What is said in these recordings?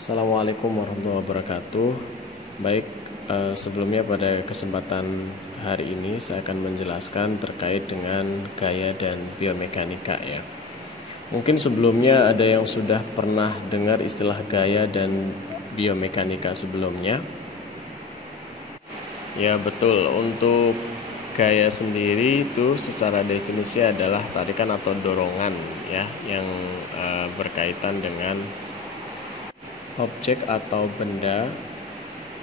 Assalamualaikum warahmatullahi wabarakatuh. Baik, sebelumnya pada kesempatan hari ini saya akan menjelaskan terkait dengan gaya dan biomekanika ya. Mungkin sebelumnya ada yang sudah pernah dengar istilah gaya dan biomekanika sebelumnya. Ya betul, untuk gaya sendiri itu secara definisi adalah tarikan atau dorongan ya yang berkaitan dengan objek atau benda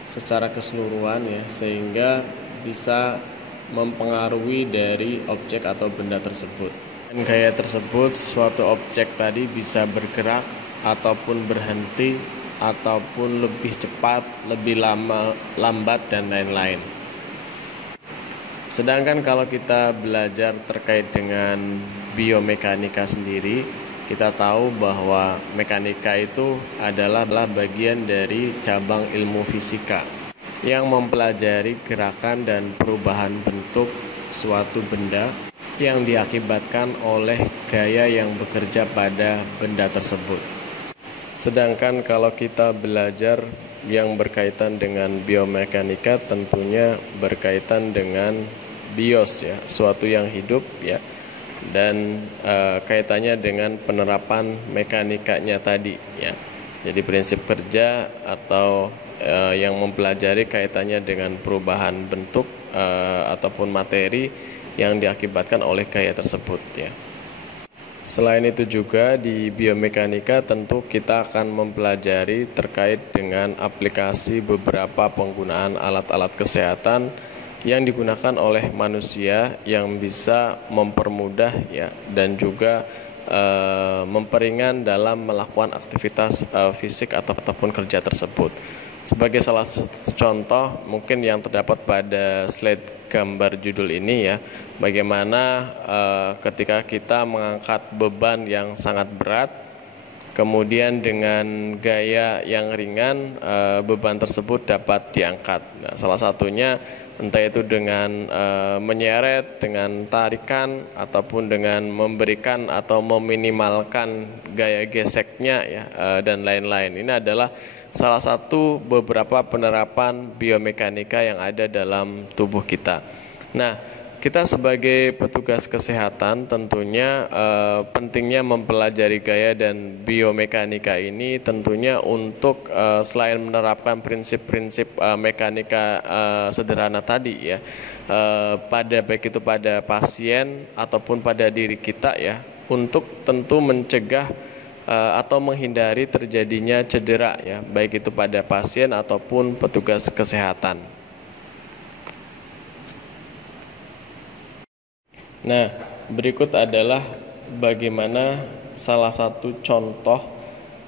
secara keseluruhan ya, sehingga bisa mempengaruhi dari objek atau benda tersebut. Dan gaya tersebut, suatu objek tadi bisa bergerak ataupun berhenti ataupun lebih cepat, lebih lama, lambat dan lain-lain. Sedangkan kalau kita belajar terkait dengan biomekanika sendiri, kita tahu bahwa mekanika itu adalah bagian dari cabang ilmu fisika yang mempelajari gerakan dan perubahan bentuk suatu benda yang diakibatkan oleh gaya yang bekerja pada benda tersebut. Sedangkan kalau kita belajar yang berkaitan dengan biomekanika, tentunya berkaitan dengan bios ya, suatu yang hidup ya, dan kaitannya dengan penerapan mekanikanya tadi ya. Jadi prinsip kerja atau yang mempelajari kaitannya dengan perubahan bentuk ataupun materi yang diakibatkan oleh gaya tersebut ya. Selain itu juga di biomekanika tentu kita akan mempelajari terkait dengan aplikasi beberapa penggunaan alat-alat kesehatan yang digunakan oleh manusia yang bisa mempermudah ya dan juga memperingan dalam melakukan aktivitas fisik ataupun kerja tersebut. Sebagai salah satu contoh mungkin yang terdapat pada slide gambar judul ini ya, bagaimana ketika kita mengangkat beban yang sangat berat, kemudian dengan gaya yang ringan beban tersebut dapat diangkat. Nah, salah satunya entah itu dengan menyeret, dengan tarikan, ataupun dengan memberikan atau meminimalkan gaya geseknya ya, dan lain-lain. Ini adalah salah satu beberapa penerapan biomekanika yang ada dalam tubuh kita. Nah, kita sebagai petugas kesehatan tentunya pentingnya mempelajari gaya dan biomekanika ini tentunya untuk selain menerapkan prinsip-prinsip mekanika sederhana tadi ya, pada baik itu pada pasien ataupun pada diri kita ya, untuk tentu mencegah atau menghindari terjadinya cedera ya, baik itu pada pasien ataupun petugas kesehatan. Nah, berikut adalah bagaimana salah satu contoh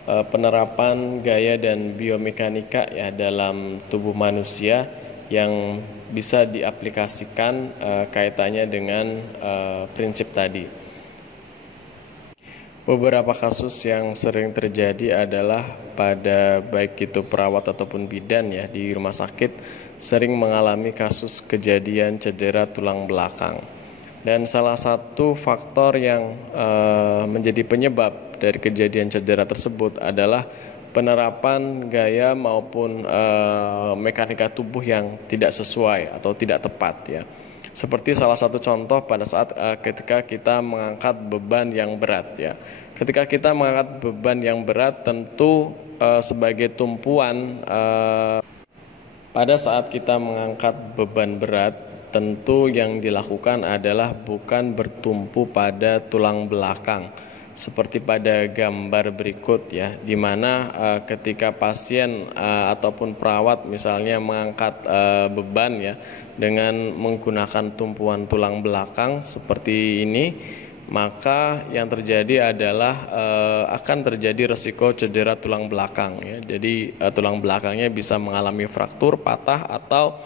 penerapan gaya dan biomekanika ya dalam tubuh manusia yang bisa diaplikasikan kaitannya dengan prinsip tadi. Beberapa kasus yang sering terjadi adalah pada baik itu perawat ataupun bidan ya di rumah sakit sering mengalami kasus kejadian cedera tulang belakang. Dan salah satu faktor yang menjadi penyebab dari kejadian cedera tersebut adalah penerapan gaya maupun mekanika tubuh yang tidak sesuai atau tidak tepat ya. Seperti salah satu contoh pada saat ketika kita mengangkat beban yang berat ya. Ketika kita mengangkat beban yang berat tentu sebagai tumpuan pada saat kita mengangkat beban berat tentu yang dilakukan adalah bukan bertumpu pada tulang belakang seperti pada gambar berikut ya, di mana ketika pasien ataupun perawat misalnya mengangkat beban ya dengan menggunakan tumpuan tulang belakang seperti ini, maka yang terjadi adalah akan terjadi resiko cedera tulang belakang ya. Jadi tulang belakangnya bisa mengalami fraktur, patah, atau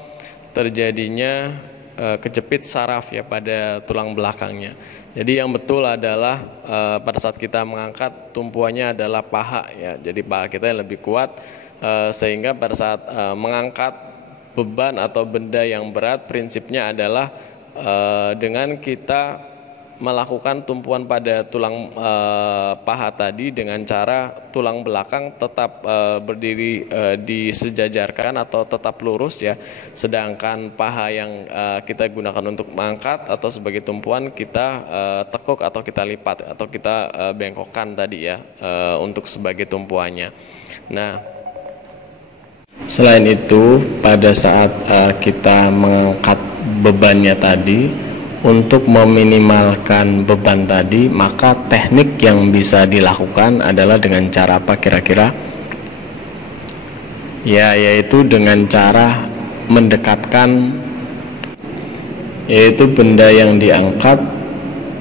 terjadinya kejepit saraf ya pada tulang belakangnya. Jadi yang betul adalah pada saat kita mengangkat tumpuannya adalah paha ya. Jadi paha kita yang lebih kuat sehingga pada saat mengangkat beban atau benda yang berat prinsipnya adalah dengan kita melakukan tumpuan pada tulang paha tadi dengan cara tulang belakang tetap berdiri disejajarkan atau tetap lurus ya, sedangkan paha yang kita gunakan untuk mengangkat atau sebagai tumpuan kita tekuk atau kita lipat atau kita bengkokkan tadi ya untuk sebagai tumpuannya. Nah, selain itu pada saat kita mengangkat bebannya tadi, untuk meminimalkan beban tadi, maka teknik yang bisa dilakukan adalah dengan cara apa kira-kira? Ya, yaitu dengan cara mendekatkan, yaitu benda yang diangkat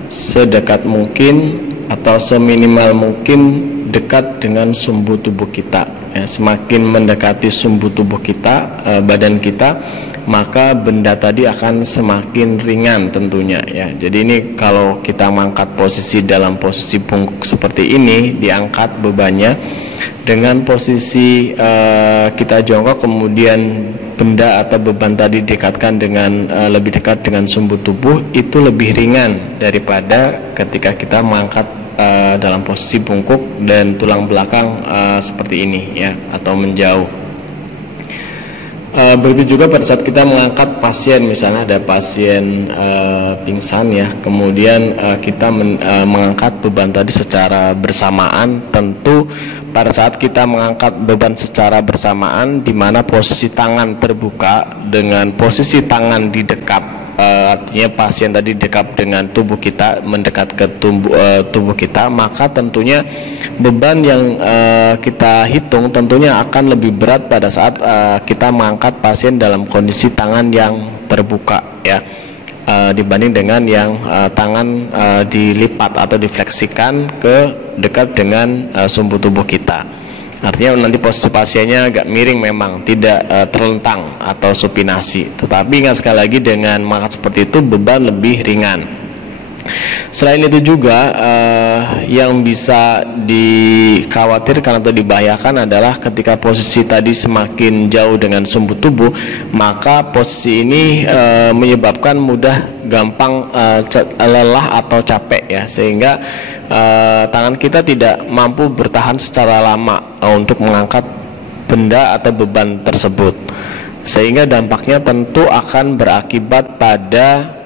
sedekat mungkin atau seminimal mungkin dekat dengan sumbu tubuh kita. Ya, semakin mendekati sumbu tubuh kita, badan kita, maka benda tadi akan semakin ringan tentunya ya. Jadi ini kalau kita mengangkat posisi dalam posisi bungkuk seperti ini, diangkat bebannya dengan posisi kita jongkok, kemudian benda atau beban tadi dekatkan dengan lebih dekat dengan sumbu tubuh, itu lebih ringan daripada ketika kita mengangkat dalam posisi bungkuk dan tulang belakang seperti ini ya, atau menjauh. Begitu juga pada saat kita mengangkat pasien, misalnya ada pasien pingsan ya, kemudian kita mengangkat beban tadi secara bersamaan. Tentu pada saat kita mengangkat beban secara bersamaan, di mana posisi tangan terbuka dengan posisi tangan didekap, artinya pasien tadi dekat dengan tubuh kita, mendekat ke tubuh kita, maka tentunya beban yang kita hitung tentunya akan lebih berat pada saat kita mengangkat pasien dalam kondisi tangan yang terbuka ya, dibanding dengan yang tangan dilipat atau difleksikan ke dekat dengan sumbu tubuh kita. Artinya nanti posisi pasiennya agak miring, memang tidak terlentang atau supinasi. Tetapi ingat sekali lagi, dengan mengangkat seperti itu beban lebih ringan. Selain itu juga yang bisa dikhawatirkan atau dibahayakan adalah ketika posisi tadi semakin jauh dengan sumbu tubuh, maka posisi ini menyebabkan mudah gampang lelah atau capek ya, sehingga tangan kita tidak mampu bertahan secara lama untuk mengangkat benda atau beban tersebut, sehingga dampaknya tentu akan berakibat pada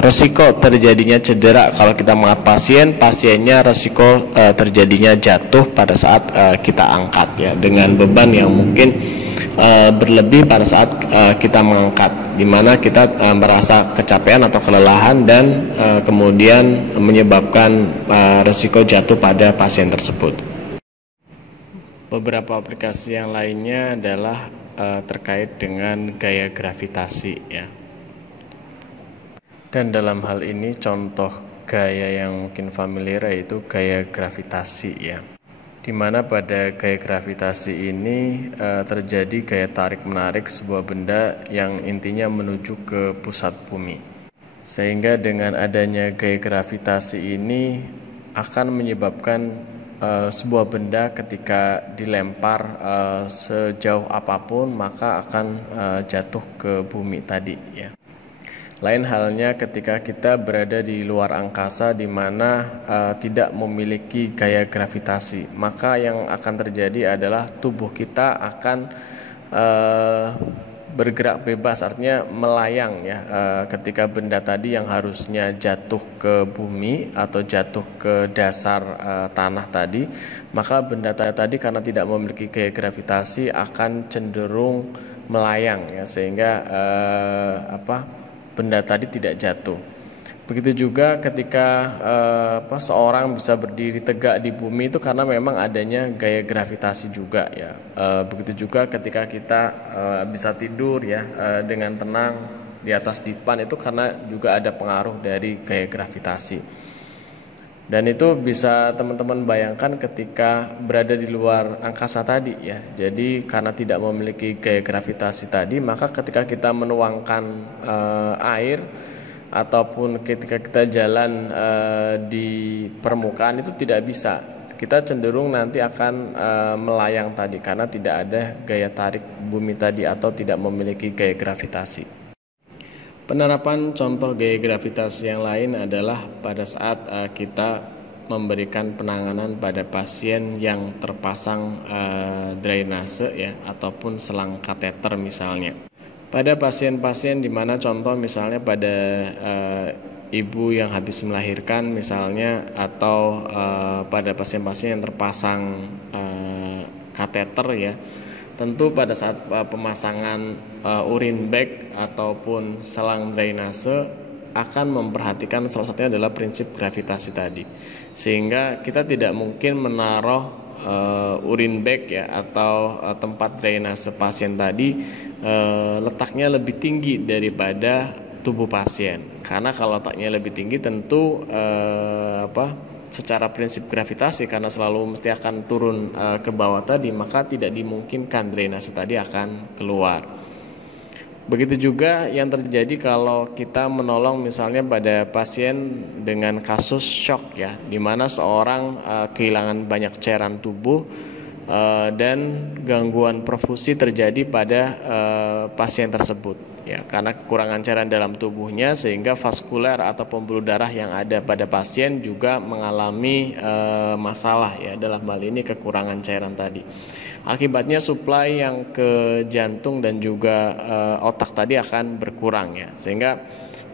resiko terjadinya cedera. Kalau kita mengangkat pasiennya resiko terjadinya jatuh pada saat kita angkat ya, dengan beban yang mungkin berlebih pada saat kita mengangkat, dimana kita merasa kecapean atau kelelahan dan kemudian menyebabkan resiko jatuh pada pasien tersebut. Beberapa aplikasi yang lainnya adalah terkait dengan gaya gravitasi ya. Dan dalam hal ini contoh gaya yang mungkin familiar yaitu gaya gravitasi ya, dimana pada gaya gravitasi ini terjadi gaya tarik menarik sebuah benda yang intinya menuju ke pusat bumi, sehingga dengan adanya gaya gravitasi ini akan menyebabkan sebuah benda ketika dilempar sejauh apapun maka akan jatuh ke bumi tadi ya. Lain halnya ketika kita berada di luar angkasa di mana tidak memiliki gaya gravitasi, maka yang akan terjadi adalah tubuh kita akan bergerak bebas, artinya melayang ya. Ketika benda tadi yang harusnya jatuh ke bumi atau jatuh ke dasar tanah tadi, maka benda tadi karena tidak memiliki gaya gravitasi akan cenderung melayang ya, sehingga benda tadi tidak jatuh. Begitu juga ketika seorang bisa berdiri tegak di bumi itu karena memang adanya gaya gravitasi juga ya. Begitu juga ketika kita bisa tidur ya dengan tenang di atas dipan, itu karena juga ada pengaruh dari gaya gravitasi. Dan itu bisa teman-teman bayangkan ketika berada di luar angkasa tadi ya. Jadi karena tidak memiliki gaya gravitasi tadi, maka ketika kita menuangkan air ataupun ketika kita jalan di permukaan itu tidak bisa. Kita cenderung nanti akan melayang tadi karena tidak ada gaya tarik bumi tadi atau tidak memiliki gaya gravitasi. Penerapan contoh gaya gravitasi yang lain adalah pada saat kita memberikan penanganan pada pasien yang terpasang drainase ya ataupun selang kateter misalnya. Pada pasien-pasien di mana contoh misalnya pada ibu yang habis melahirkan misalnya atau pada pasien-pasien yang terpasang kateter ya. Tentu pada saat pemasangan urine bag ataupun selang drainase akan memperhatikan salah satunya adalah prinsip gravitasi tadi. Sehingga kita tidak mungkin menaruh urine bag ya atau tempat drainase pasien tadi letaknya lebih tinggi daripada tubuh pasien. Karena kalau letaknya lebih tinggi tentu secara prinsip gravitasi karena selalu mesti akan turun ke bawah tadi, maka tidak dimungkinkan drainase tadi akan keluar. Begitu juga yang terjadi kalau kita menolong misalnya pada pasien dengan kasus shock ya, di mana seorang kehilangan banyak cairan tubuh dan gangguan perfusi terjadi pada pasien tersebut. Ya, karena kekurangan cairan dalam tubuhnya sehingga vaskuler atau pembuluh darah yang ada pada pasien juga mengalami masalah ya dalam hal ini kekurangan cairan tadi. Akibatnya suplai yang ke jantung dan juga otak tadi akan berkurang ya. Sehingga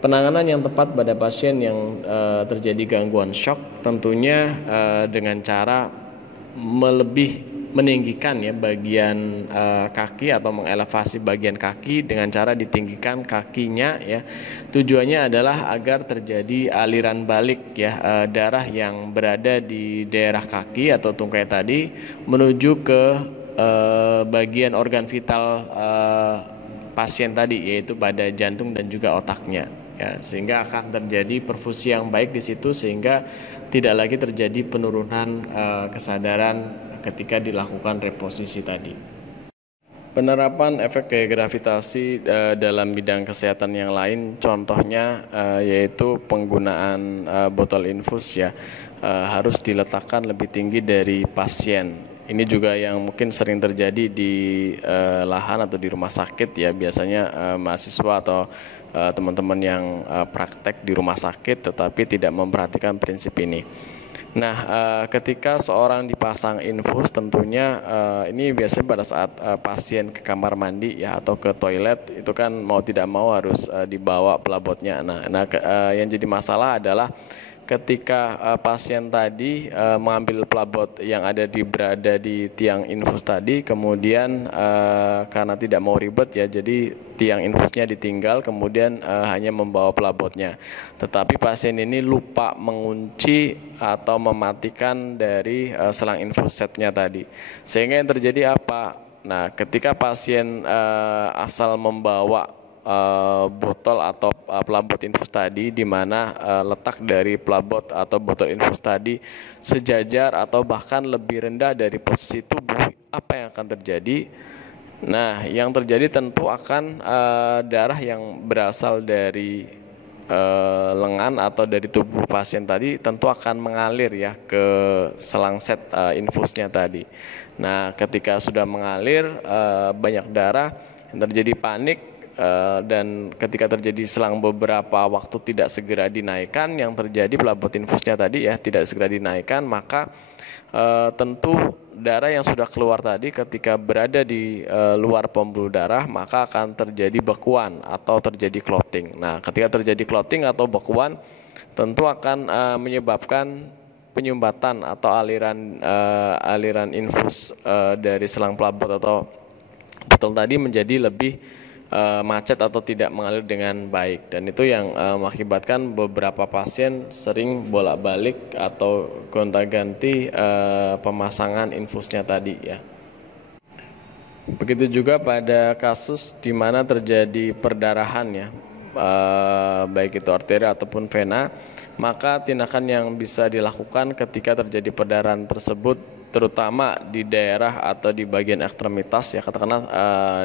penanganan yang tepat pada pasien yang terjadi gangguan shock tentunya dengan cara meninggikan ya bagian kaki atau mengelevasi bagian kaki dengan cara ditinggikan kakinya ya. Tujuannya adalah agar terjadi aliran balik ya darah yang berada di daerah kaki atau tungkai tadi menuju ke bagian organ vital pasien tadi yaitu pada jantung dan juga otaknya. Ya, sehingga akan terjadi perfusi yang baik di situ sehingga tidak lagi terjadi penurunan kesadaran ketika dilakukan reposisi tadi. Penerapan efek gaya gravitasi dalam bidang kesehatan yang lain contohnya yaitu penggunaan botol infus ya harus diletakkan lebih tinggi dari pasien. Ini juga yang mungkin sering terjadi di lahan atau di rumah sakit ya, biasanya mahasiswa atau teman-teman yang praktek di rumah sakit tetapi tidak memperhatikan prinsip ini. Nah, ketika seorang dipasang infus tentunya ini biasanya pada saat pasien ke kamar mandi ya atau ke toilet itu kan mau tidak mau harus dibawa pelabotnya. Yang jadi masalah adalah ketika pasien tadi mengambil pelabot yang berada di tiang infus tadi, kemudian karena tidak mau ribet ya, jadi tiang infusnya ditinggal, kemudian hanya membawa pelabotnya. Tetapi pasien ini lupa mengunci atau mematikan dari selang infus setnya tadi. Sehingga yang terjadi apa? Nah, ketika pasien asal membawa botol atau pelabot infus tadi di mana letak dari pelabot atau botol infus tadi sejajar atau bahkan lebih rendah dari posisi tubuh, apa yang akan terjadi? Nah, yang terjadi tentu akan darah yang berasal dari lengan atau dari tubuh pasien tadi tentu akan mengalir ya ke selang set infusnya tadi. Nah, ketika sudah mengalir banyak darah, yang terjadi panik. Dan ketika terjadi selang beberapa waktu tidak segera dinaikkan, yang terjadi pelabot infusnya tadi ya tidak segera dinaikkan, maka tentu darah yang sudah keluar tadi ketika berada di luar pembuluh darah maka akan terjadi bekuan atau terjadi clotting. Nah, ketika terjadi clotting atau bekuan tentu akan menyebabkan penyumbatan atau aliran infus dari selang pelabot atau botol tadi menjadi lebih macet atau tidak mengalir dengan baik, dan itu yang mengakibatkan beberapa pasien sering bolak-balik atau gonta-ganti pemasangan infusnya tadi ya. Begitu juga pada kasus di mana terjadi perdarahan ya, baik itu arteri ataupun vena, maka tindakan yang bisa dilakukan ketika terjadi perdarahan tersebut terutama di daerah atau di bagian ekstremitas ya, katakanlah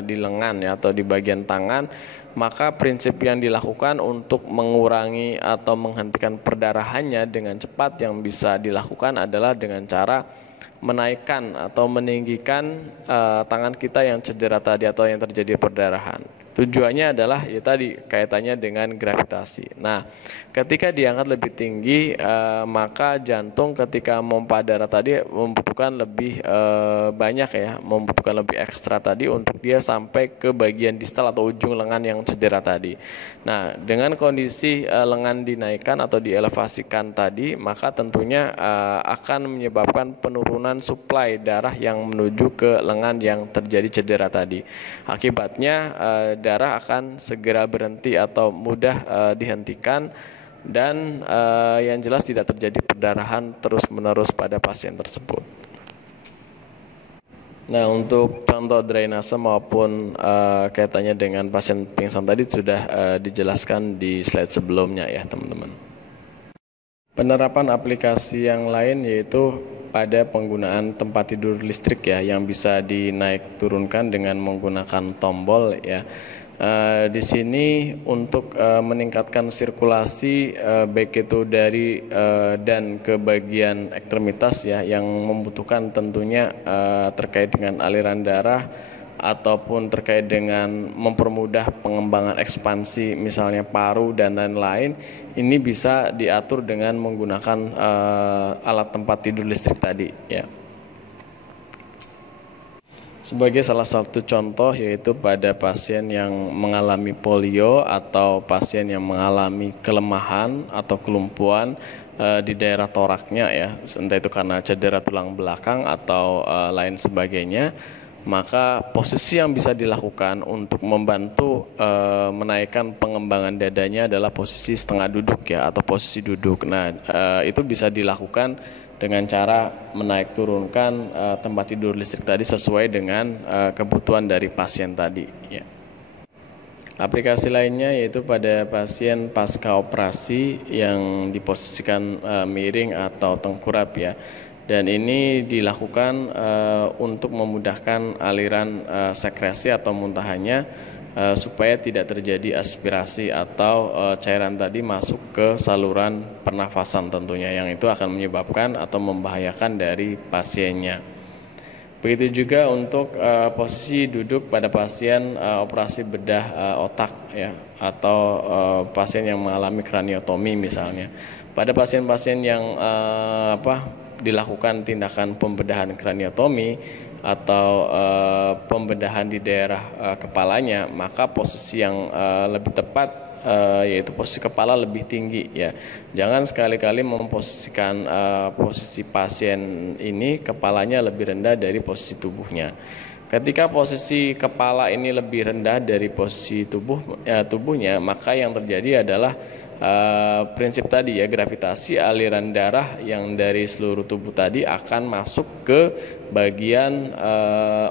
di lengan ya atau di bagian tangan, maka prinsip yang dilakukan untuk mengurangi atau menghentikan perdarahannya dengan cepat yang bisa dilakukan adalah dengan cara menaikkan atau meninggikan tangan kita yang cedera tadi atau yang terjadi perdarahan. Tujuannya adalah ya tadi kaitannya dengan gravitasi. Nah, ketika diangkat lebih tinggi, maka jantung ketika memompa darah tadi membutuhkan lebih banyak ya, membutuhkan lebih ekstra tadi untuk dia sampai ke bagian distal atau ujung lengan yang cedera tadi. Nah, dengan kondisi lengan dinaikkan atau dielevasikan tadi, maka tentunya akan menyebabkan penurunan suplai darah yang menuju ke lengan yang terjadi cedera tadi. Akibatnya darah akan segera berhenti atau mudah dihentikan, dan yang jelas tidak terjadi perdarahan terus-menerus pada pasien tersebut. Nah, untuk contoh drainase maupun kaitannya dengan pasien pingsan tadi sudah dijelaskan di slide sebelumnya ya teman-teman. Penerapan aplikasi yang lain yaitu pada penggunaan tempat tidur listrik ya, yang bisa dinaik turunkan dengan menggunakan tombol ya. Di sini untuk meningkatkan sirkulasi baik itu dari dan ke bagian ekstremitas ya, yang membutuhkan tentunya terkait dengan aliran darah ataupun terkait dengan mempermudah pengembangan ekspansi misalnya paru dan lain-lain, ini bisa diatur dengan menggunakan alat tempat tidur listrik tadi ya. Sebagai salah satu contoh yaitu pada pasien yang mengalami polio atau pasien yang mengalami kelemahan atau kelumpuhan di daerah toraknya ya, entah itu karena cedera tulang belakang atau lain sebagainya, maka posisi yang bisa dilakukan untuk membantu menaikkan pengembangan dadanya adalah posisi setengah duduk ya, atau posisi duduk. Nah, itu bisa dilakukan dengan cara menaik turunkan tempat tidur listrik tadi sesuai dengan kebutuhan dari pasien tadi ya. Aplikasi lainnya yaitu pada pasien pasca operasi yang diposisikan miring atau tengkurap ya. Dan ini dilakukan untuk memudahkan aliran sekresi atau muntahannya supaya tidak terjadi aspirasi atau cairan tadi masuk ke saluran pernafasan tentunya, yang itu akan menyebabkan atau membahayakan dari pasiennya. Begitu juga untuk posisi duduk pada pasien operasi bedah otak ya, atau pasien yang mengalami kraniotomi misalnya. Pada pasien-pasien yang dilakukan tindakan pembedahan kraniotomi atau pembedahan di daerah kepalanya, maka posisi yang lebih tepat yaitu posisi kepala lebih tinggi ya. Jangan sekali-kali memposisikan posisi pasien ini kepalanya lebih rendah dari posisi tubuhnya. Ketika posisi kepala ini lebih rendah dari posisi tubuhnya, maka yang terjadi adalah prinsip tadi ya, gravitasi aliran darah yang dari seluruh tubuh tadi akan masuk ke bagian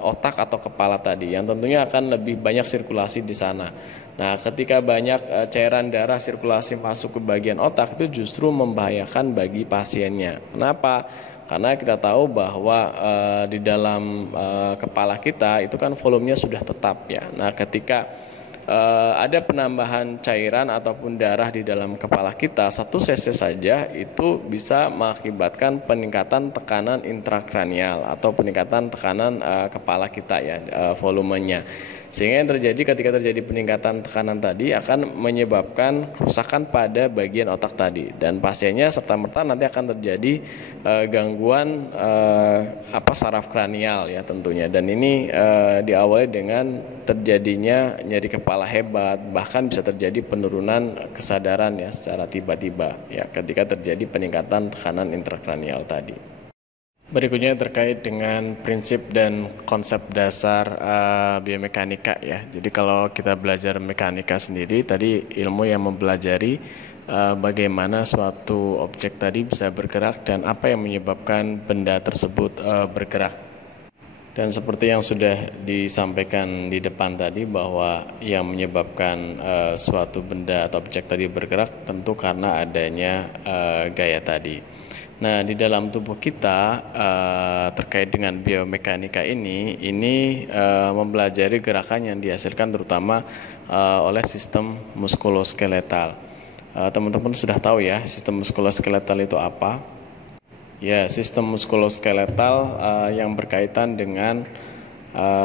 otak atau kepala tadi, yang tentunya akan lebih banyak sirkulasi di sana. Nah, ketika banyak cairan darah sirkulasi masuk ke bagian otak, itu justru membahayakan bagi pasiennya. Kenapa? Karena kita tahu bahwa di dalam kepala kita itu kan volumenya sudah tetap ya. Nah, ketika ada penambahan cairan ataupun darah di dalam kepala kita, 1 cc saja itu bisa mengakibatkan peningkatan tekanan intrakranial atau peningkatan tekanan kepala kita ya, volumenya. Sehingga yang terjadi ketika terjadi peningkatan tekanan tadi akan menyebabkan kerusakan pada bagian otak tadi, dan pasiennya serta-merta nanti akan terjadi gangguan saraf kranial ya tentunya, dan ini diawali dengan terjadinya nyeri kepala hebat, bahkan bisa terjadi penurunan kesadaran ya secara tiba-tiba ya ketika terjadi peningkatan tekanan intrakranial tadi. Berikutnya terkait dengan prinsip dan konsep dasar biomekanika ya. Jadi kalau kita belajar mekanika sendiri, tadi ilmu yang mempelajari bagaimana suatu objek tadi bisa bergerak dan apa yang menyebabkan benda tersebut bergerak. Dan seperti yang sudah disampaikan di depan tadi, bahwa yang menyebabkan suatu benda atau objek tadi bergerak tentu karena adanya gaya tadi. Nah, di dalam tubuh kita terkait dengan biomekanika ini mempelajari gerakan yang dihasilkan terutama oleh sistem muskuloskeletal. Teman-teman sudah tahu ya sistem muskuloskeletal itu apa? Ya, sistem muskuloskeletal yang berkaitan dengan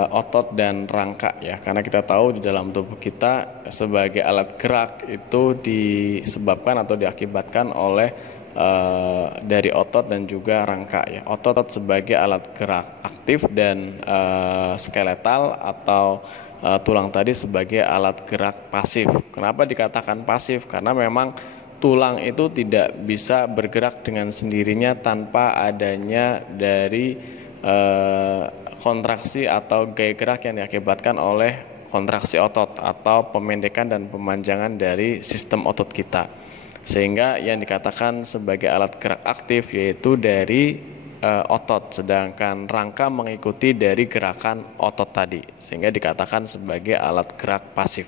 otot dan rangka ya, karena kita tahu di dalam tubuh kita sebagai alat gerak itu disebabkan atau diakibatkan oleh dari otot dan juga rangka ya. Otot sebagai alat gerak aktif dan skeletal atau tulang tadi sebagai alat gerak pasif. Kenapa dikatakan pasif? Karena memang tulang itu tidak bisa bergerak dengan sendirinya tanpa adanya dari kontraksi atau gaya gerak yang diakibatkan oleh kontraksi otot atau pemendekan dan pemanjangan dari sistem otot kita. Sehingga yang dikatakan sebagai alat gerak aktif yaitu dari otot, sedangkan rangka mengikuti dari gerakan otot tadi, sehingga dikatakan sebagai alat gerak pasif.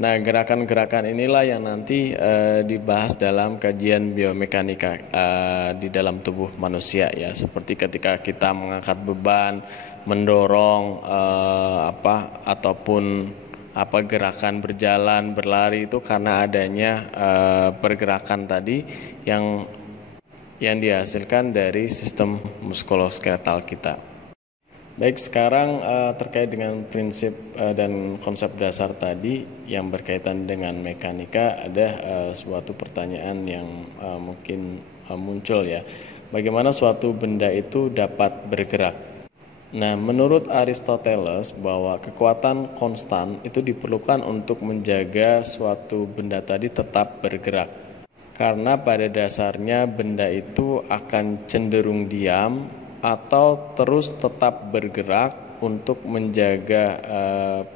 Nah, gerakan-gerakan inilah yang nanti dibahas dalam kajian biomekanika di dalam tubuh manusia ya, seperti ketika kita mengangkat beban, mendorong ataupun gerakan berjalan, berlari itu karena adanya pergerakan tadi yang dihasilkan dari sistem muskuloskeletal kita. Baik, sekarang terkait dengan prinsip dan konsep dasar tadi yang berkaitan dengan mekanika, ada suatu pertanyaan yang mungkin muncul ya. Bagaimana suatu benda itu dapat bergerak? Nah, menurut Aristoteles bahwa kekuatan konstan itu diperlukan untuk menjaga suatu benda tadi tetap bergerak. Karena pada dasarnya benda itu akan cenderung diam atau terus tetap bergerak untuk menjaga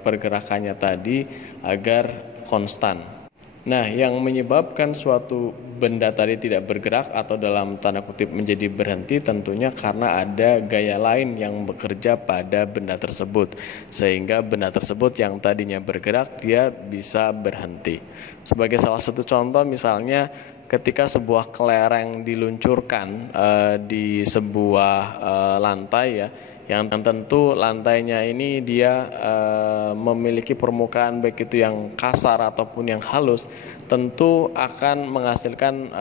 pergerakannya tadi agar konstan. Nah, yang menyebabkan suatu benda tadi tidak bergerak atau dalam tanda kutip menjadi berhenti tentunya karena ada gaya lain yang bekerja pada benda tersebut, sehingga benda tersebut yang tadinya bergerak dia bisa berhenti. Sebagai salah satu contoh misalnya ketika sebuah kelereng diluncurkan di sebuah lantai ya, yang tentu lantainya ini dia memiliki permukaan baik itu yang kasar ataupun yang halus, tentu akan menghasilkan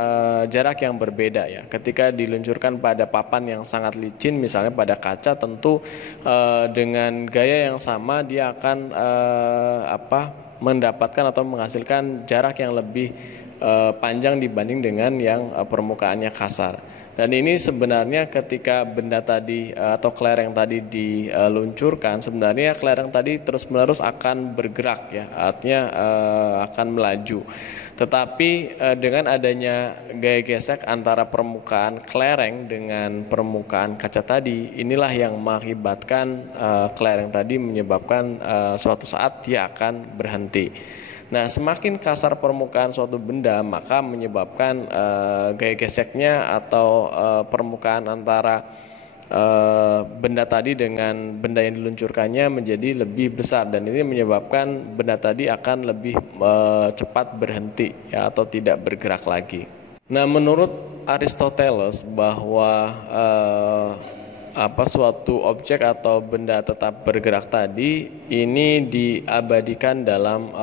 jarak yang berbeda ya. Ketika diluncurkan pada papan yang sangat licin misalnya pada kaca, tentu dengan gaya yang sama dia akan mendapatkan atau menghasilkan jarak yang lebih panjang dibanding dengan yang permukaannya kasar. Dan ini sebenarnya ketika benda tadi atau kelereng tadi diluncurkan, sebenarnya kelereng tadi terus-menerus akan bergerak ya, artinya akan melaju. Tetapi dengan adanya gaya gesek antara permukaan kelereng dengan permukaan kaca tadi, inilah yang mengakibatkan kelereng tadi menyebabkan suatu saat dia akan berhenti. Nah, semakin kasar permukaan suatu benda, maka menyebabkan gaya geseknya atau permukaan antara benda tadi dengan benda yang diluncurkannya menjadi lebih besar, dan ini menyebabkan benda tadi akan lebih cepat berhenti ya, atau tidak bergerak lagi. Nah, menurut Aristoteles bahwa suatu objek atau benda tetap bergerak tadi ini diabadikan dalam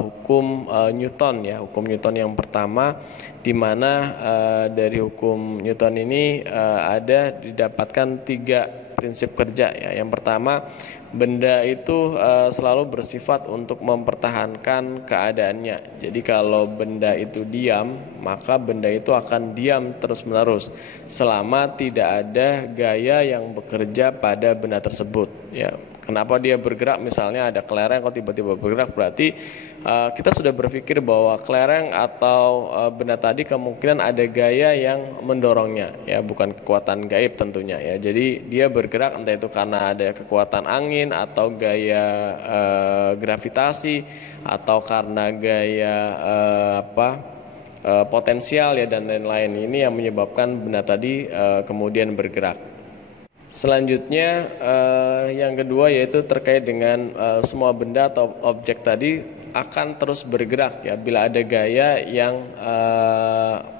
hukum Newton ya, hukum Newton yang pertama, di mana dari hukum Newton ini ada didapatkan 3 prinsip kerja ya. Yang pertama, benda itu selalu bersifat untuk mempertahankan keadaannya. Jadi kalau benda itu diam, maka benda itu akan diam terus-menerus selama tidak ada gaya yang bekerja pada benda tersebut ya. Kenapa dia bergerak? Misalnya ada kelereng kalau tiba-tiba bergerak, berarti kita sudah berpikir bahwa kelereng atau benda tadi kemungkinan ada gaya yang mendorongnya ya, bukan kekuatan gaib tentunya ya. Jadi dia bergerak entah itu karena ada kekuatan angin atau gaya gravitasi atau karena gaya potensial ya, dan lain-lain. Ini yang menyebabkan benda tadi kemudian bergerak. Selanjutnya yang kedua yaitu terkait dengan semua benda atau objek tadi akan terus bergerak ya bila ada gaya yang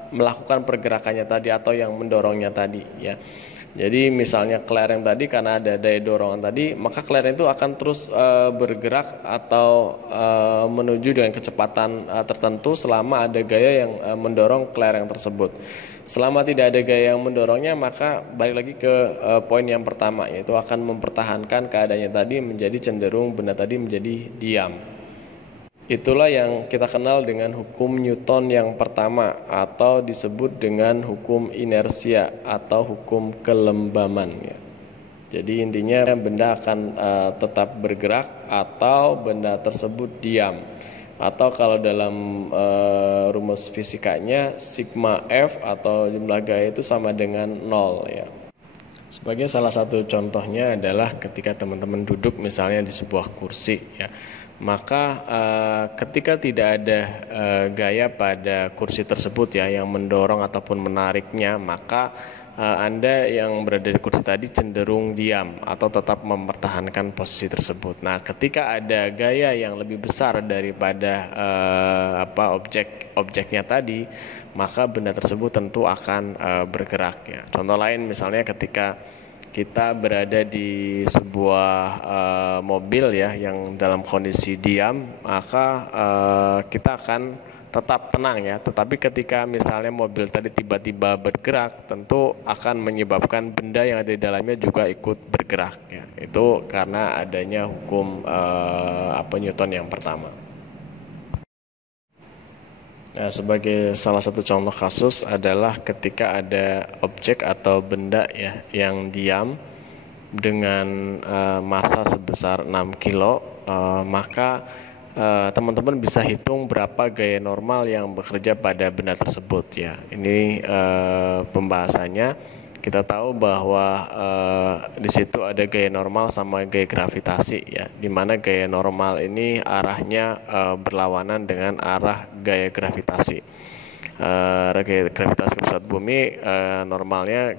melakukan pergerakannya tadi atau yang mendorongnya tadi ya. Jadi misalnya kelereng tadi karena ada daya dorongan tadi, maka kelereng itu akan terus bergerak atau menuju dengan kecepatan tertentu selama ada gaya yang mendorong kelereng tersebut. Selama tidak ada gaya yang mendorongnya, maka balik lagi ke poin yang pertama, yaitu akan mempertahankan keadaannya tadi menjadi cenderung benda tadi menjadi diam. Itulah yang kita kenal dengan hukum Newton yang pertama, atau disebut dengan hukum inersia atau hukum kelembaman. Jadi intinya benda akan tetap bergerak atau benda tersebut diam. Atau kalau dalam rumus fisikanya, sigma F atau jumlah gaya itu sama dengan 0 ya. Sebagai salah satu contohnya adalah ketika teman-teman duduk misalnya di sebuah kursi ya. Maka ketika tidak ada gaya pada kursi tersebut ya yang mendorong ataupun menariknya, maka Anda yang berada di kursi tadi cenderung diam atau tetap mempertahankan posisi tersebut. Nah, ketika ada gaya yang lebih besar daripada objeknya tadi, maka benda tersebut tentu akan bergerak ya. Contoh lain misalnya ketika kita berada di sebuah mobil ya yang dalam kondisi diam, maka kita akan tetap tenang ya. Tetapi ketika misalnya mobil tadi tiba-tiba bergerak, tentu akan menyebabkan benda yang ada di dalamnya juga ikut bergerak ya. Itu karena adanya hukum Newton yang pertama. Nah, sebagai salah satu contoh kasus adalah ketika ada objek atau benda ya yang diam dengan massa sebesar 6 kilo, maka teman-teman bisa hitung berapa gaya normal yang bekerja pada benda tersebut ya. Ini pembahasannya. Kita tahu bahwa di situ ada gaya normal sama gaya gravitasi ya, di mana gaya normal ini arahnya berlawanan dengan arah gaya gravitasi. Gaya gravitasi pusat bumi normalnya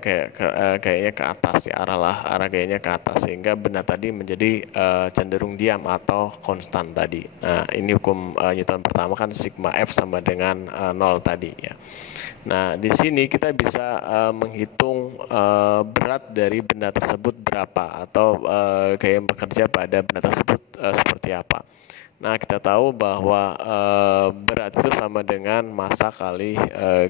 kayaknya ke atas ya, arah gayanya ke atas, sehingga benda tadi menjadi cenderung diam atau konstan tadi. Nah, ini hukum Newton pertama kan sigma F sama dengan 0 tadi ya. Nah, di sini kita bisa menghitung berat dari benda tersebut berapa, atau gaya yang bekerja pada benda tersebut seperti apa. Nah, kita tahu bahwa berat itu sama dengan massa kali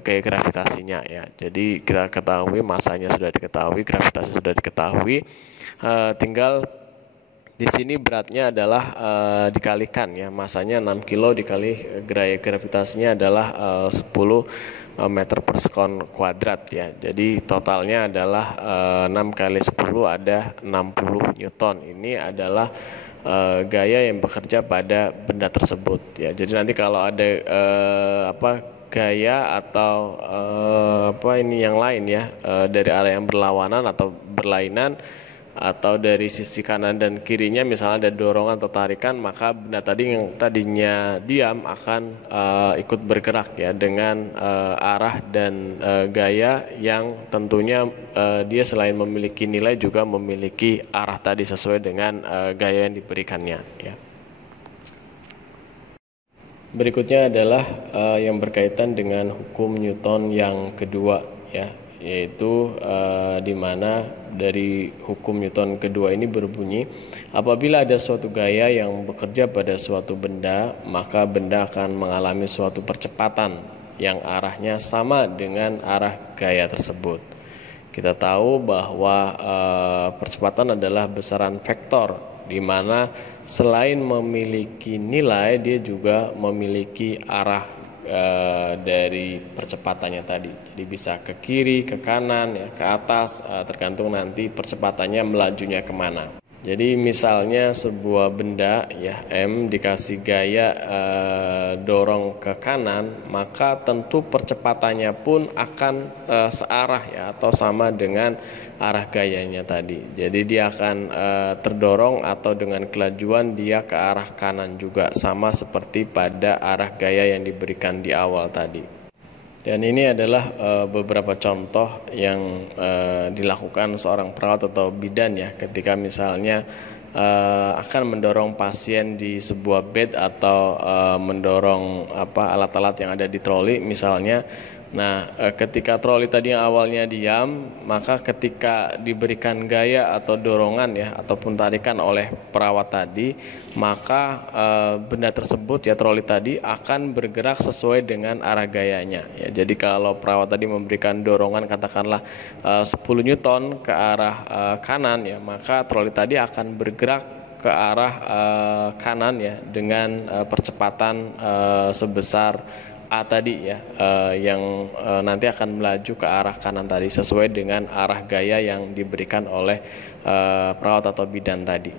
gaya gravitasinya ya. Jadi kita ketahui massanya sudah diketahui, gravitasi sudah diketahui, tinggal di sini beratnya adalah dikalikan ya, massanya 6 kilo dikali gaya gravitasinya adalah 10 meter per sekon kuadrat ya. Jadi totalnya adalah 6 kali 10 ada 60 Newton. Ini adalah gaya yang bekerja pada benda tersebut ya. Jadi nanti kalau ada gaya atau ini yang lain ya, dari arah yang berlawanan atau berlainan, atau dari sisi kanan dan kirinya misalnya ada dorongan atau tarikan, maka benda tadi yang tadinya diam akan ikut bergerak ya dengan arah dan gaya yang tentunya dia selain memiliki nilai juga memiliki arah tadi sesuai dengan gaya yang diberikannya ya. Berikutnya adalah yang berkaitan dengan hukum Newton yang kedua ya, yaitu di mana dari hukum Newton kedua ini berbunyi, apabila ada suatu gaya yang bekerja pada suatu benda, maka benda akan mengalami suatu percepatan yang arahnya sama dengan arah gaya tersebut. Kita tahu bahwa percepatan adalah besaran vektor, di mana selain memiliki nilai, dia juga memiliki arah dari percepatannya tadi. Jadi bisa ke kiri, ke kanan, ya, ke atas, tergantung nanti percepatannya melajunya kemana. Jadi misalnya sebuah benda ya M dikasih gaya dorong ke kanan, maka tentu percepatannya pun akan searah ya, atau sama dengan arah gayanya tadi. Jadi dia akan terdorong atau dengan kelajuan dia ke arah kanan juga, sama seperti pada arah gaya yang diberikan di awal tadi. Dan ini adalah beberapa contoh yang dilakukan seorang perawat atau bidan ya, ketika misalnya akan mendorong pasien di sebuah bed atau mendorong alat-alat yang ada di troli misalnya, Nah, ketika troli tadi yang awalnya diam, maka ketika diberikan gaya atau dorongan ya ataupun tarikan oleh perawat tadi, maka benda tersebut ya troli tadi akan bergerak sesuai dengan arah gayanya ya. Jadi kalau perawat tadi memberikan dorongan katakanlah 10 Newton ke arah kanan ya, maka troli tadi akan bergerak ke arah kanan ya dengan percepatan sebesar A tadi ya, yang nanti akan melaju ke arah kanan tadi sesuai dengan arah gaya yang diberikan oleh perawat atau bidan tadi.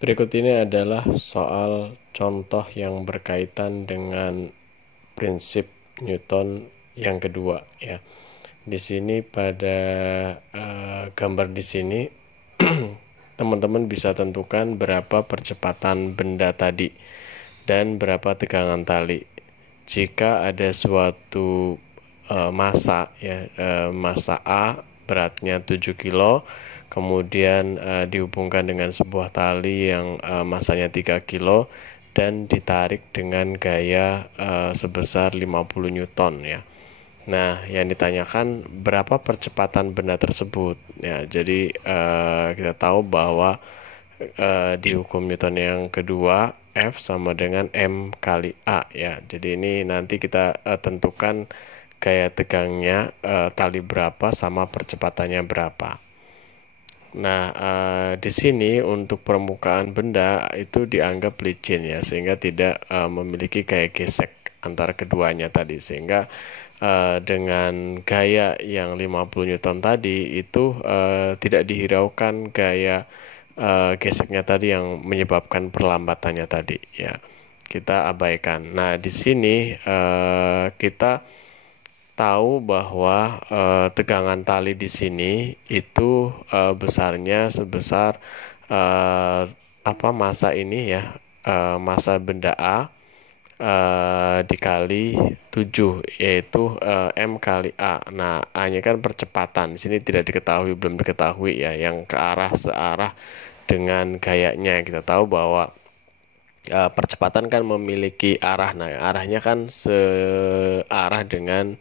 Berikut ini adalah soal contoh yang berkaitan dengan prinsip Newton yang kedua ya. Di sini pada gambar di sini teman-teman bisa tentukan berapa percepatan benda tadi dan berapa tegangan tali. Jika ada suatu massa ya, massa A beratnya 7 kilo, kemudian dihubungkan dengan sebuah tali yang massanya 3 kilo dan ditarik dengan gaya sebesar 50 Newton ya. Nah, yang ditanyakan berapa percepatan benda tersebut ya. Jadi kita tahu bahwa di hukum Newton yang kedua F sama dengan M kali A ya. Jadi ini nanti kita tentukan gaya tegangnya tali berapa sama percepatannya berapa. Nah, di sini untuk permukaan benda itu dianggap licin ya, sehingga tidak memiliki gaya gesek antara keduanya tadi, sehingga dengan gaya yang 50 Newton tadi itu tidak dihiraukan gaya geseknya tadi yang menyebabkan perlambatannya tadi ya, kita abaikan. Nah, di sini kita tahu bahwa tegangan tali di sini itu besarnya sebesar massa ini ya, massa benda A dikali 7 yaitu M kali A. Nah, A-nya kan percepatan. Di sini tidak diketahui, belum diketahui ya, yang ke arah searah dengan gayanya. Kita tahu bahwa percepatan kan memiliki arah. Nah, arahnya kan searah dengan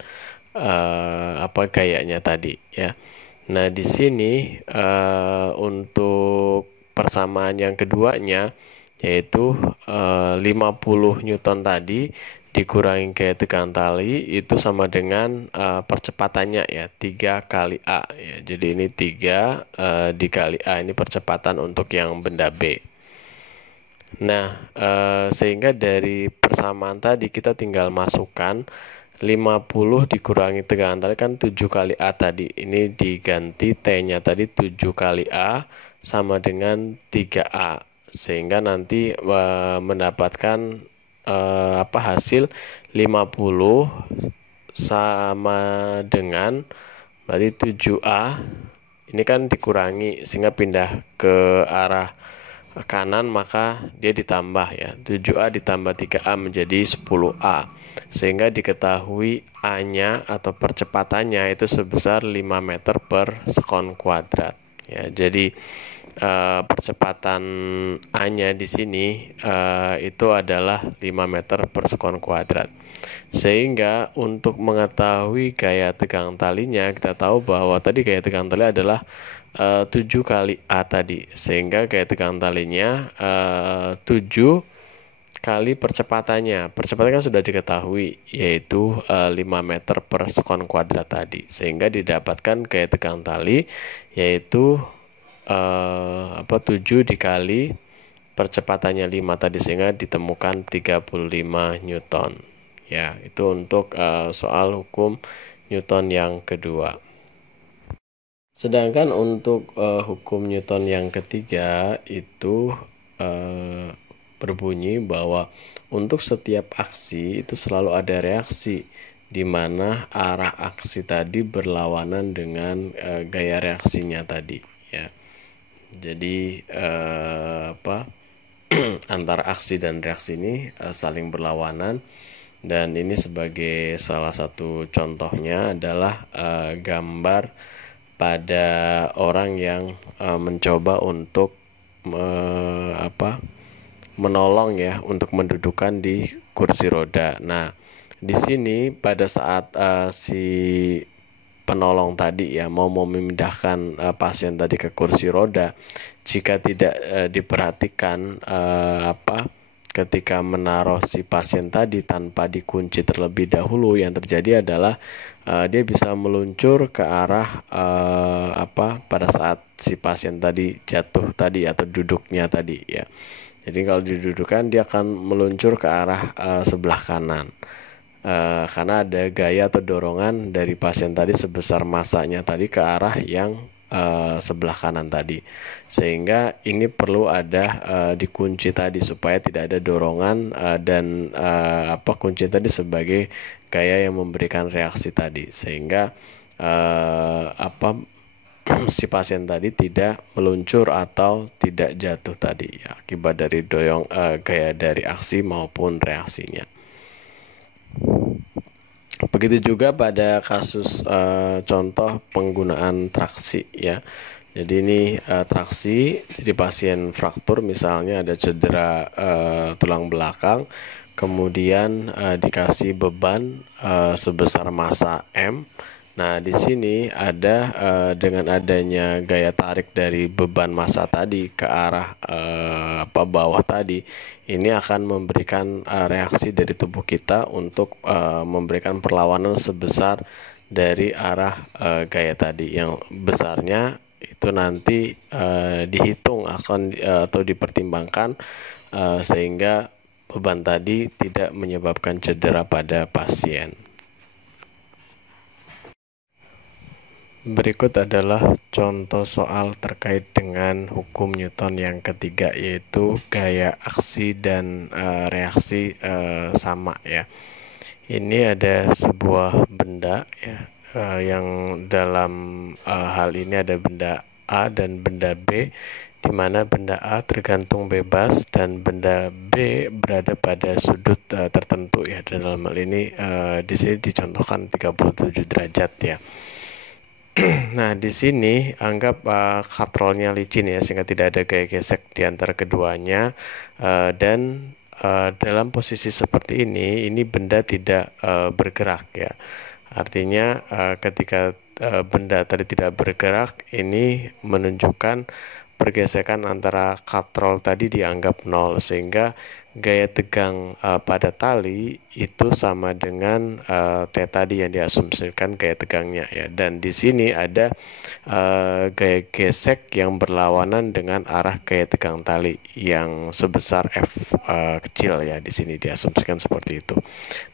gayanya tadi ya. Nah, di sini untuk persamaan yang keduanya yaitu 50 Newton tadi dikurangi gaya tegangan tali itu sama dengan percepatannya ya, 3 kali A ya. Jadi ini 3 dikali A, ini percepatan untuk yang benda B. Nah, sehingga dari persamaan tadi kita tinggal masukkan 50 dikurangi tegangan tali kan 7 kali A tadi. Ini diganti T-nya tadi 7 kali A sama dengan 3A. Sehingga nanti mendapatkan hasil 50 sama dengan berarti 7A. Ini kan dikurangi sehingga pindah ke arah kanan, maka dia ditambah ya, 7A ditambah 3A menjadi 10A, sehingga diketahui A-nya atau percepatannya itu sebesar 5 meter per sekon kuadrat ya. Jadi percepatan A-nya di sini itu adalah 5 meter per sekon kuadrat. Sehingga untuk mengetahui gaya tegang talinya, kita tahu bahwa tadi gaya tegang tali adalah 7 kali A tadi. Sehingga gaya tegang talinya 7 kali percepatannya. Percepatannya kan sudah diketahui, yaitu 5 meter per sekon kuadrat tadi. Sehingga didapatkan gaya tegang tali yaitu 7 dikali percepatannya 5 tadi, sehingga ditemukan 35 Newton ya. Itu untuk soal hukum Newton yang kedua. Sedangkan untuk hukum Newton yang ketiga itu berbunyi bahwa untuk setiap aksi itu selalu ada reaksi, di mana arah aksi tadi berlawanan dengan gaya reaksinya tadi ya. Jadi antara aksi dan reaksi ini saling berlawanan, dan ini sebagai salah satu contohnya adalah gambar pada orang yang mencoba untuk menolong ya untuk mendudukan di kursi roda. Nah, di sini pada saat si penolong tadi ya mau memindahkan pasien tadi ke kursi roda, jika tidak diperhatikan ketika menaruh si pasien tadi tanpa dikunci terlebih dahulu, yang terjadi adalah dia bisa meluncur ke arah pada saat si pasien tadi jatuh tadi atau duduknya tadi ya. Jadi kalau didudukan dia akan meluncur ke arah sebelah kanan. Karena ada gaya atau dorongan dari pasien tadi sebesar masanya tadi ke arah yang sebelah kanan tadi, sehingga ini perlu ada dikunci tadi supaya tidak ada dorongan dan kunci tadi sebagai gaya yang memberikan reaksi tadi, sehingga si pasien tadi tidak meluncur atau tidak jatuh tadi ya, akibat dari gaya dari aksi maupun reaksinya. Begitu juga pada kasus contoh penggunaan traksi ya. Jadi ini traksi di pasien fraktur, misalnya ada cedera tulang belakang, kemudian dikasih beban sebesar massa M. Nah, di sini ada dengan adanya gaya tarik dari beban massa tadi ke arah bawah tadi, ini akan memberikan reaksi dari tubuh kita untuk memberikan perlawanan sebesar dari arah gaya tadi, yang besarnya itu nanti dihitung atau dipertimbangkan sehingga beban tadi tidak menyebabkan cedera pada pasien. Berikut adalah contoh soal terkait dengan hukum Newton yang ketiga, yaitu gaya aksi dan reaksi sama ya. Ini ada sebuah benda ya, yang dalam hal ini ada benda A dan benda B, di mana benda A tergantung bebas dan benda B berada pada sudut tertentu ya. Dalam hal ini di sini dicontohkan 37 derajat ya. Nah, di sini anggap katrolnya licin ya, sehingga tidak ada gaya gesek di antara keduanya, dan dalam posisi seperti ini benda tidak bergerak ya. Artinya ketika benda tadi tidak bergerak, ini menunjukkan pergesekan antara katrol tadi dianggap 0, sehingga gaya tegang pada tali itu sama dengan T tadi yang diasumsikan gaya tegangnya ya. Dan di sini ada gaya gesek yang berlawanan dengan arah gaya tegang tali yang sebesar F kecil ya. Di sini diasumsikan seperti itu.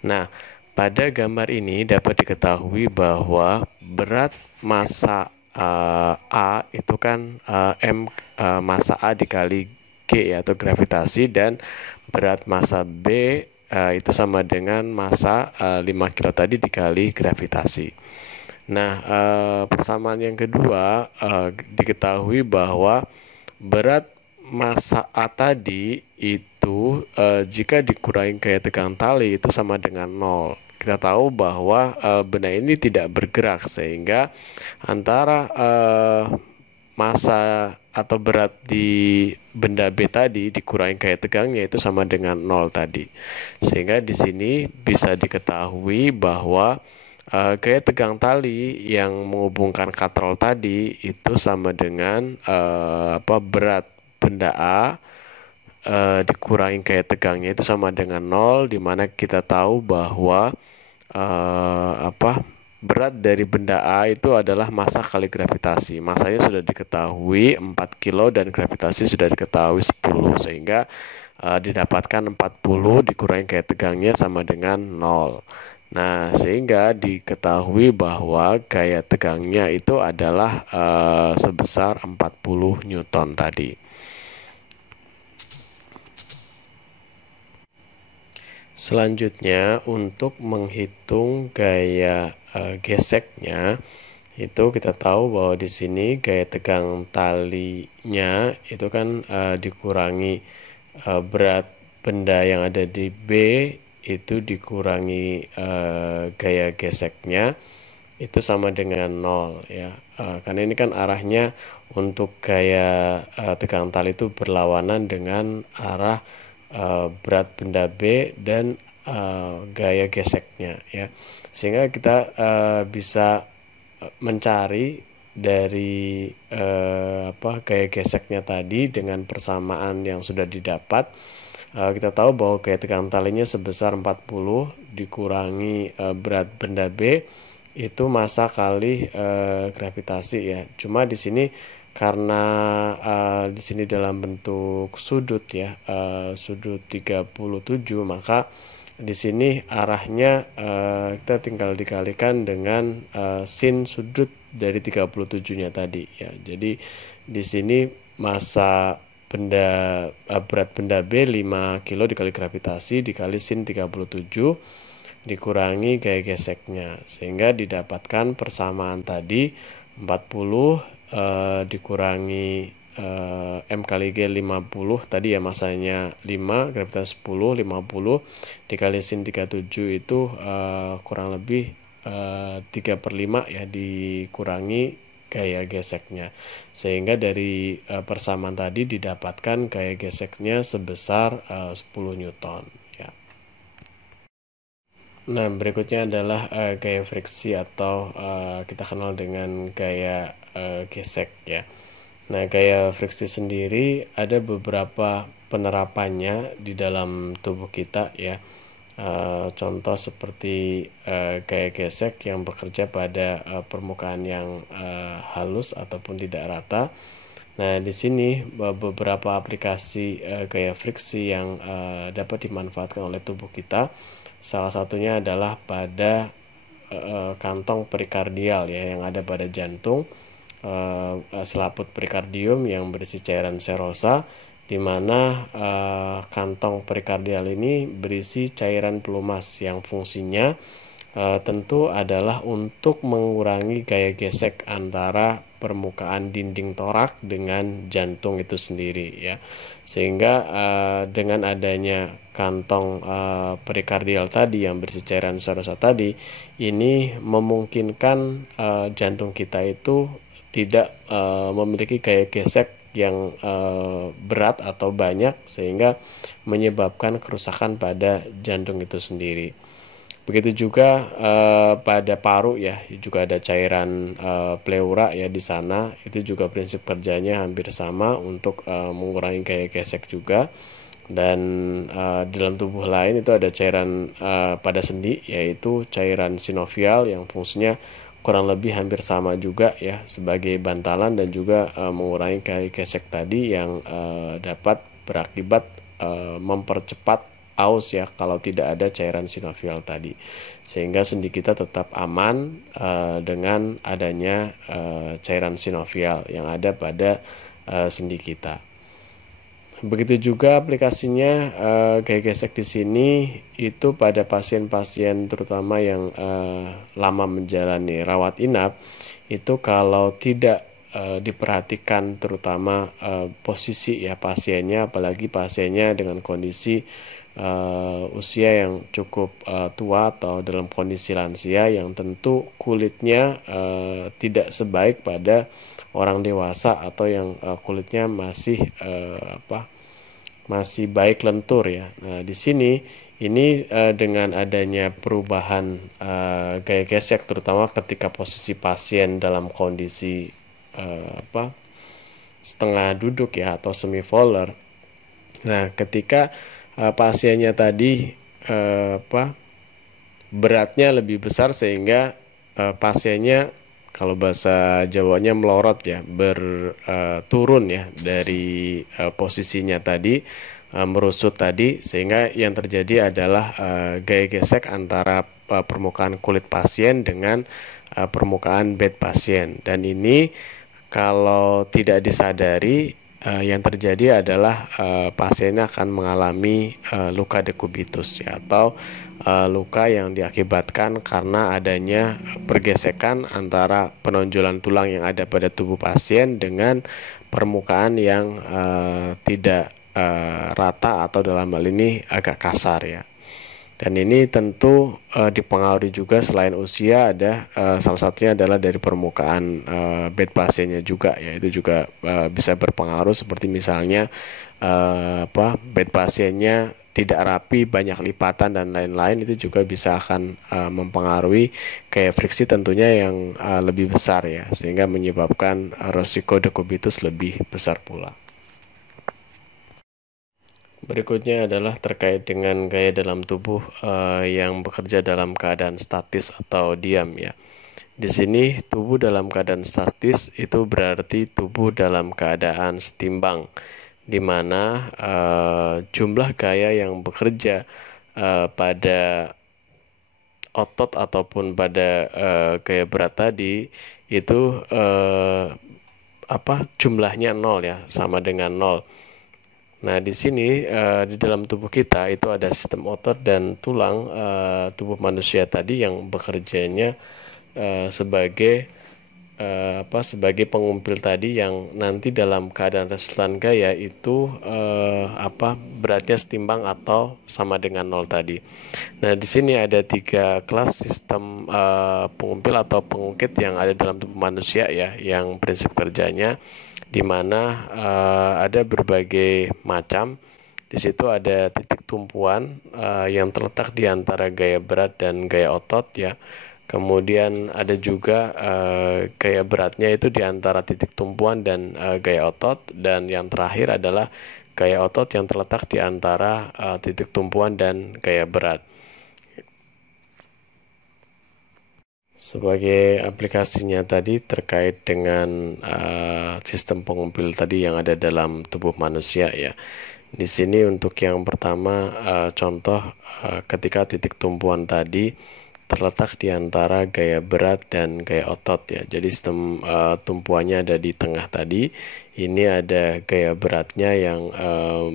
Nah, pada gambar ini dapat diketahui bahwa berat massa A itu kan M massa A dikali G ya, atau gravitasi, dan berat massa B itu sama dengan massa 5 kilo tadi dikali gravitasi. Nah, persamaan yang kedua diketahui bahwa berat massa A tadi itu jika dikurangi gaya tegang tali itu sama dengan 0. Kita tahu bahwa benda ini tidak bergerak, sehingga antara massa atau berat di benda B tadi dikurangi gaya tegangnya itu sama dengan 0 tadi. Sehingga di sini bisa diketahui bahwa gaya tegang tali yang menghubungkan katrol tadi itu sama dengan berat benda A dikurangi gaya tegangnya itu sama dengan 0, dimana kita tahu bahwa berat dari benda A itu adalah massa kali gravitasi. Massanya sudah diketahui 4 kilo dan gravitasi sudah diketahui 10, sehingga didapatkan 40 dikurangi gaya tegangnya sama dengan 0. Nah, sehingga diketahui bahwa gaya tegangnya itu adalah sebesar 40 Newton tadi. Selanjutnya, untuk menghitung gaya geseknya, itu kita tahu bahwa di sini gaya tegang talinya itu kan dikurangi berat benda yang ada di B itu dikurangi gaya geseknya itu sama dengan 0 ya. Karena ini kan arahnya untuk gaya tegang tali itu berlawanan dengan arah berat benda B dan gaya geseknya ya, sehingga kita bisa mencari dari gaya geseknya tadi dengan persamaan yang sudah didapat. Kita tahu bahwa gaya tegang talinya sebesar 40 dikurangi berat benda B itu massa kali gravitasi ya. Cuma di sini karena di sini dalam bentuk sudut ya, sudut 37, maka di sini arahnya kita tinggal dikalikan dengan sin sudut dari 37-nya tadi ya. Jadi di sini massa berat benda B 5 kilo dikali gravitasi dikali sin 37 dikurangi gaya geseknya, sehingga didapatkan persamaan tadi 40 dikurangi M kali G 50 tadi ya, masanya 5, gravitasi 10, 50 dikali sin 37 itu kurang lebih 3/5 ya, dikurangi gaya geseknya, sehingga dari persamaan tadi didapatkan gaya geseknya sebesar 10 Newton ya. Nah, berikutnya adalah gaya friksi atau kita kenal dengan gaya gesek ya. Nah, gaya friksi sendiri ada beberapa penerapannya di dalam tubuh kita ya. Contoh seperti gaya gesek yang bekerja pada permukaan yang halus ataupun tidak rata. Nah, di sini beberapa aplikasi gaya friksi yang dapat dimanfaatkan oleh tubuh kita. Salah satunya adalah pada kantong perikardial ya, yang ada pada jantung, selaput perikardium yang berisi cairan serosa, di mana kantong perikardial ini berisi cairan pelumas yang fungsinya tentu adalah untuk mengurangi gaya gesek antara permukaan dinding torak dengan jantung itu sendiri ya, sehingga dengan adanya kantong perikardial tadi yang berisi cairan serosa tadi, ini memungkinkan jantung kita itu tidak memiliki gaya gesek yang berat atau banyak, sehingga menyebabkan kerusakan pada jantung itu sendiri. Begitu juga pada paru ya, juga ada cairan pleura ya di sana. Itu juga prinsip kerjanya hampir sama untuk mengurangi gaya gesek juga. Dan dalam tubuh lain itu ada cairan pada sendi, yaitu cairan sinovial yang fungsinya kurang lebih hampir sama juga ya, sebagai bantalan dan juga mengurangi gaya gesek tadi yang dapat berakibat mempercepat aus ya kalau tidak ada cairan sinovial tadi, sehingga sendi kita tetap aman dengan adanya cairan sinovial yang ada pada sendi kita. Begitu juga aplikasinya gaya gesek di sini itu pada pasien-pasien terutama yang lama menjalani rawat inap, itu kalau tidak diperhatikan terutama posisi ya pasiennya, apalagi pasiennya dengan kondisi usia yang cukup tua atau dalam kondisi lansia, yang tentu kulitnya tidak sebaik pada orang dewasa atau yang kulitnya masih masih baik lentur ya. Nah, di sini ini dengan adanya perubahan gaya gesek terutama ketika posisi pasien dalam kondisi setengah duduk ya atau semi volar. Nah, ketika pasiennya tadi beratnya lebih besar, sehingga pasiennya kalau bahasa Jawanya melorot ya, berturun ya dari posisinya tadi, merusut tadi, sehingga yang terjadi adalah gaya gesek antara permukaan kulit pasien dengan permukaan bed pasien. Dan ini kalau tidak disadari, yang terjadi adalah pasiennya akan mengalami luka dekubitus ya, atau luka yang diakibatkan karena adanya pergesekan antara penonjolan tulang yang ada pada tubuh pasien dengan permukaan yang tidak rata atau dalam hal ini agak kasar ya. Dan ini tentu dipengaruhi juga selain usia ada salah satunya adalah dari permukaan bed pasiennya juga ya, itu juga bisa berpengaruh seperti misalnya bed pasiennya tidak rapi, banyak lipatan dan lain-lain, itu juga bisa akan mempengaruhi kayak friksi tentunya yang lebih besar ya, sehingga menyebabkan resiko dekubitus lebih besar pula. Berikutnya adalah terkait dengan gaya dalam tubuh yang bekerja dalam keadaan statis atau diam ya. Di sini tubuh dalam keadaan statis itu berarti tubuh dalam keadaan setimbang, di mana jumlah gaya yang bekerja pada otot ataupun pada gaya berat tadi itu jumlahnya 0 ya, sama dengan 0. Nah, di sini di dalam tubuh kita itu ada sistem otot dan tulang tubuh manusia tadi yang bekerjanya sebagai sebagai pengumpil tadi yang nanti dalam keadaan resultan gaya itu beratnya setimbang atau sama dengan 0 tadi. Nah, di sini ada 3 kelas sistem pengumpil atau pengungkit yang ada dalam tubuh manusia ya, yang prinsip kerjanya di mana ada berbagai macam. Di situ ada titik tumpuan yang terletak di antara gaya berat dan gaya otot ya. Kemudian ada juga gaya beratnya itu di antara titik tumpuan dan gaya otot, dan yang terakhir adalah gaya otot yang terletak di antara titik tumpuan dan gaya berat. Sebagai aplikasinya tadi terkait dengan sistem pengumpil tadi yang ada dalam tubuh manusia ya. Di sini untuk yang pertama contoh ketika titik tumpuan tadi terletak di antara gaya berat dan gaya otot ya. Jadi sistem tumpuannya ada di tengah tadi. Ini ada gaya beratnya yang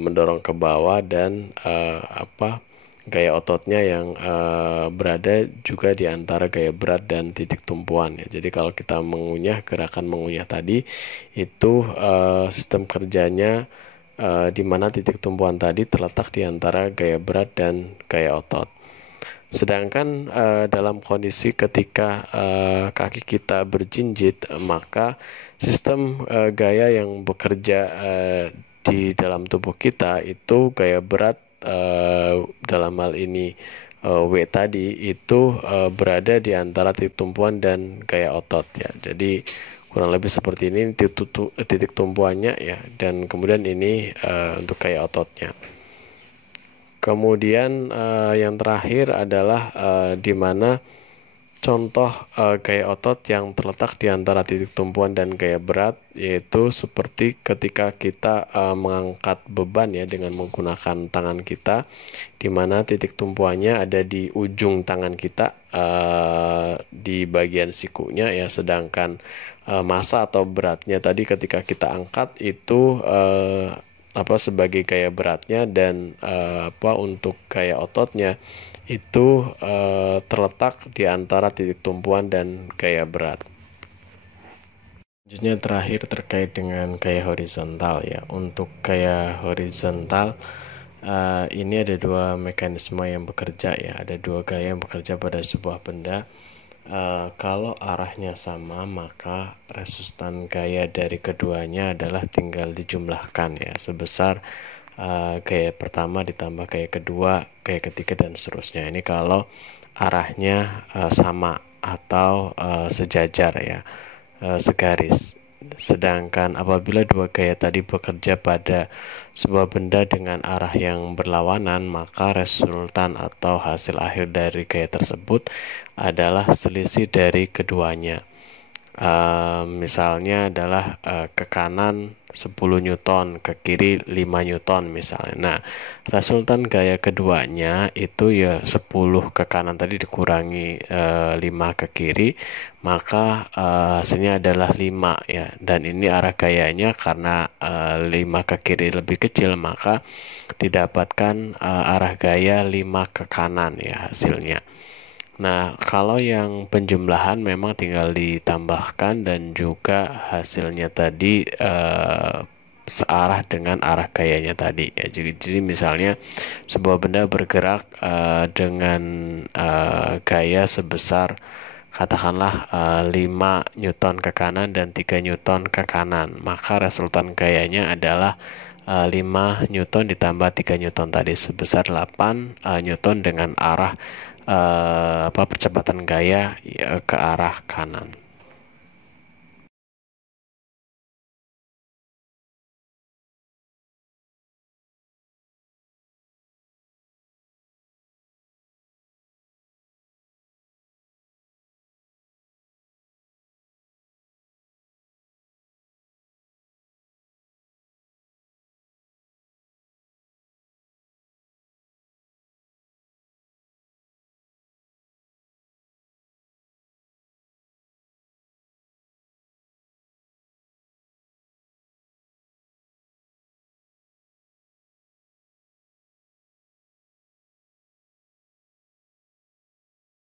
mendorong ke bawah dan gaya ototnya yang berada juga di antara gaya berat dan titik tumpuan ya. Jadi kalau kita mengunyah, gerakan mengunyah tadi itu sistem kerjanya di mana titik tumpuan tadi terletak di antara gaya berat dan gaya otot. Sedangkan dalam kondisi ketika kaki kita berjinjit, maka sistem gaya yang bekerja di dalam tubuh kita itu gaya berat dalam hal ini W tadi itu berada di antara titik tumpuan dan gaya otot ya. Jadi kurang lebih seperti ini titik tumpuannya ya, dan kemudian ini untuk gaya ototnya. Kemudian yang terakhir adalah di mana contoh gaya otot yang terletak di antara titik tumpuan dan gaya berat, yaitu seperti ketika kita mengangkat beban ya dengan menggunakan tangan kita, di mana titik tumpuannya ada di ujung tangan kita di bagian sikunya ya, sedangkan massa atau beratnya tadi ketika kita angkat itu sebagai gaya beratnya, dan untuk gaya ototnya itu terletak di antara titik tumpuan dan gaya berat. Selanjutnya terakhir terkait dengan gaya horizontal ya. Untuk gaya horizontal ini ada 2 mekanisme yang bekerja ya. Ada 2 gaya yang bekerja pada sebuah benda. Kalau arahnya sama, maka resultan gaya dari keduanya adalah tinggal dijumlahkan ya, sebesar gaya pertama ditambah gaya kedua, gaya ketiga, dan seterusnya. Ini kalau arahnya sama atau sejajar ya, segaris. Sedangkan apabila 2 gaya tadi bekerja pada sebuah benda dengan arah yang berlawanan, maka resultan atau hasil akhir dari gaya tersebut adalah selisih dari keduanya. Misalnya adalah ke kanan 10 Newton, ke kiri 5 Newton misalnya. Nah, resultan gaya keduanya itu ya 10 ke kanan tadi dikurangi 5 ke kiri, maka hasilnya adalah 5 ya. Dan ini arah gayanya karena 5 ke kiri lebih kecil, maka didapatkan arah gaya 5 ke kanan ya hasilnya. Nah, kalau yang penjumlahan memang tinggal ditambahkan dan juga hasilnya tadi searah dengan arah gayanya tadi ya. Jadi misalnya sebuah benda bergerak dengan gaya sebesar katakanlah 5 Newton ke kanan dan 3 Newton ke kanan, maka resultan gayanya adalah 5 Newton ditambah 3 Newton tadi sebesar 8 Newton dengan arah percepatan gaya ya, ke arah kanan.